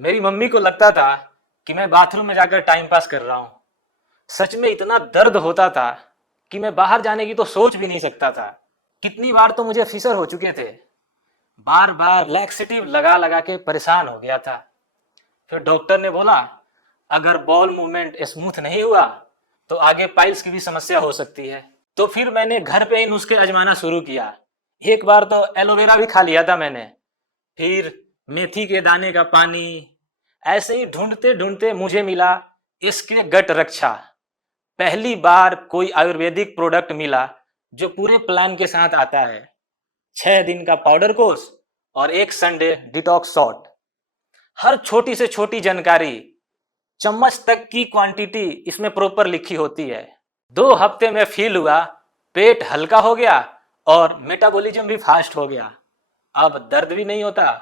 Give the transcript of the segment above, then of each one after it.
मेरी मम्मी को लगता था कि मैं बाथरूम में जाकर टाइम पास कर रहा हूँ। सच में इतना दर्द होता था कि मैं बाहर जाने की तो सोच भी नहीं सकता था। कितनी बार तो मुझे फिसर हो चुके थे। बार बार लैक्सेटिव लगा लगा के परेशान हो गया था। फिर डॉक्टर ने बोला अगर बॉल मूवमेंट स्मूथ नहीं हुआ तो आगे पाइल्स की भी समस्या हो सकती है। तो फिर मैंने घर पे ही नुस्खे आजमाना शुरू किया। एक बार तो एलोवेरा भी खा लिया था मैंने, फिर मेथी के दाने का पानी। ऐसे ही ढूंढते ढूंढते मुझे मिला इसके गट रक्षा। पहली बार कोई आयुर्वेदिक प्रोडक्ट मिला जो पूरे प्लान के साथ आता है। 6 दिन का पाउडर कोर्स और एक संडे डिटॉक्स शॉट। हर छोटी से छोटी जानकारी, चम्मच तक की क्वांटिटी इसमें प्रॉपर लिखी होती है। 2 हफ्ते में फील हुआ पेट हल्का हो गया और मेटाबॉलिज्म भी फास्ट हो गया। अब दर्द भी नहीं होता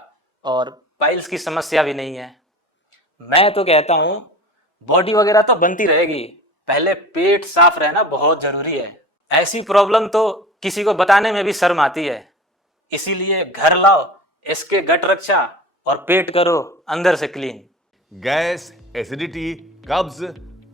और पाइल्स की समस्या भी नहीं है। मैं तो कहता हूँ बॉडी वगैरह तो बनती रहेगी, पहले पेट साफ रहना बहुत जरूरी है। ऐसी प्रॉब्लम तो किसी को बताने में भी शर्म आती है। इसीलिए घर लाओ इसके गट रक्षा और पेट करो अंदर से क्लीन। गैस, एसिडिटी, कब्ज,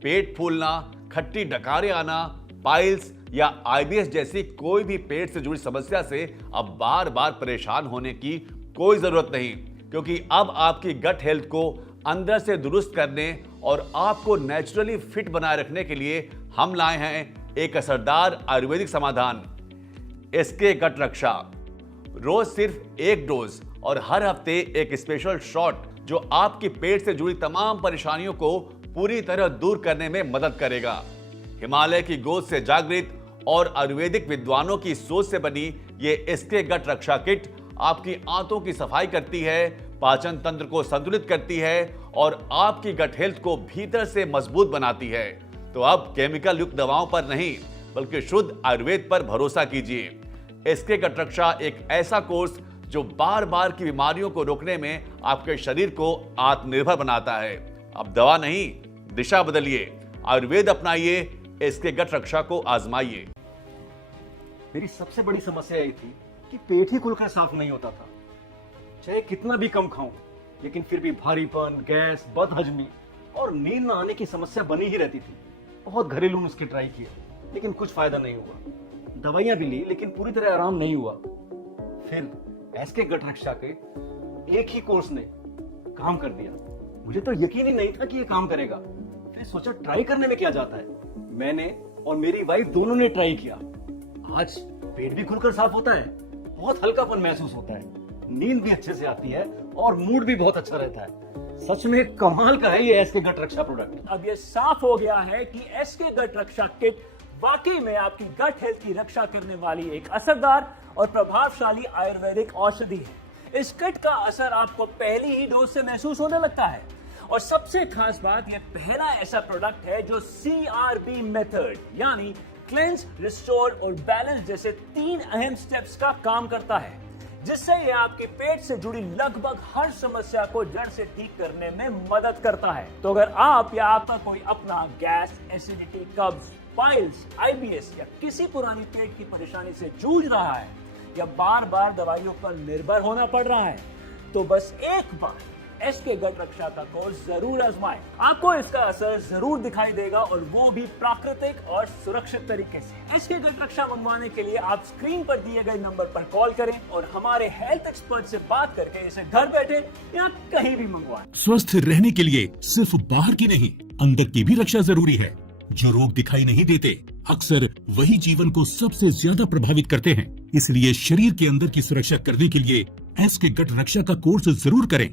पेट फूलना, खट्टी डकारें आना, पाइल्स या आईबीएस जैसी कोई भी पेट से जुड़ी समस्या से अब बार बार परेशान होने की कोई जरूरत नहीं, क्योंकि अब आपकी गट हेल्थ को अंदर से दुरुस्त करने और आपको नेचुरली फिट बनाए रखने के लिए हम लाए हैं एक असरदार आयुर्वेदिक समाधान, इसके गट रक्षा। रोज सिर्फ 1 डोज और हर हफ्ते एक स्पेशल शॉट जो आपकी पेट से जुड़ी तमाम परेशानियों को पूरी तरह दूर करने में मदद करेगा। हिमालय की गोद से जागृत और आयुर्वेदिक विद्वानों की सोच से बनी ये इसके गट रक्षा किट आपकी आंतों की सफाई करती है, पाचन तंत्र को संतुलित करती है और आपकी गट हेल्थ को भीतर से मजबूत बनाती है। तो अब केमिकल युक्त दवाओं पर नहीं बल्कि शुद्ध आयुर्वेद पर भरोसा कीजिए। इसके गट रक्षा एक ऐसा कोर्स जो बार बार की बीमारियों को रोकने में आपके शरीर को आत्मनिर्भर बनाता है। अब दवा नहीं, दिशा बदलिए, आयुर्वेद अपनाइए, इसके गट रक्षा को आजमाइए। मेरी सबसे बड़ी समस्या यही थी कि पेट ही खुलकर साफ नहीं होता था। चाहे कितना भी कम खाऊं, लेकिन फिर भी भारीपन, गैस, बदहजमी और नींद न आने की समस्या बनी ही रहती थी। बहुत घरेलू नुस्खे ट्राई किए, लेकिन कुछ फायदा नहीं हुआ। दवाइयां भी ली, लेकिन पूरी तरह आराम नहीं हुआ। फिर एसके गट रक्षा के एक ही कोर्स ने काम कर दिया। मुझे तो यकीन ही नहीं था कि ये काम करेगा। फिर सोचा ट्राई करने में क्या जाता है। मैंने और मेरी वाइफ दोनों ने ट्राई किया। आज पेट भी खुलकर साफ होता है, बहुत हल्कापन महसूस होता है, नींद भी अच्छे से आती है और मूड भी बहुत अच्छा रहता है। सच में कमाल का है ये एसके गट रक्षा प्रोडक्ट। अब ये साफ हो गया है कि एसके गट रक्षा किट वाकई में आपकी गट हेल्थ की रक्षा करने वाली एक असरदार और प्रभावशाली आयुर्वेदिक औषधि है। इस किट का असर आपको पहली ही डोज से महसूस होने लगता है। और सबसे खास बात, यह पहला ऐसा प्रोडक्ट है जो CRB मेथड यानी क्लेंस, रिस्टोर और बैलेंस जैसे 3 अहम स्टेप्स का काम करता है, जिससे यह आपके पेट से जुड़ी लगभग हर समस्या को जड़ से ठीक करने में मदद करता है। तो अगर आप या आपका कोई अपना गैस, एसिडिटी, कब्ज, पाइल्स, आईबीएस या किसी पुरानी पेट की परेशानी से जूझ रहा है या बार बार दवाइयों पर निर्भर होना पड़ रहा है, तो बस एक बार एसके गट रक्षा का कोर्स जरूर आजमाएं। आपको इसका असर जरूर दिखाई देगा और वो भी प्राकृतिक और सुरक्षित तरीके से। एसके गट रक्षा मंगवाने के लिए आप स्क्रीन पर दिए गए नंबर पर कॉल करें और हमारे हेल्थ एक्सपर्ट से बात करके इसे घर बैठे या कहीं भी मंगवाएं। स्वस्थ रहने के लिए सिर्फ बाहर की नहीं, अंदर की भी रक्षा जरूरी है। जो रोग दिखाई नहीं देते, अक्सर वही जीवन को सबसे ज्यादा प्रभावित करते हैं। इसलिए शरीर के अंदर की सुरक्षा करने के लिए एसके गट रक्षा का कोर्स जरूर करें।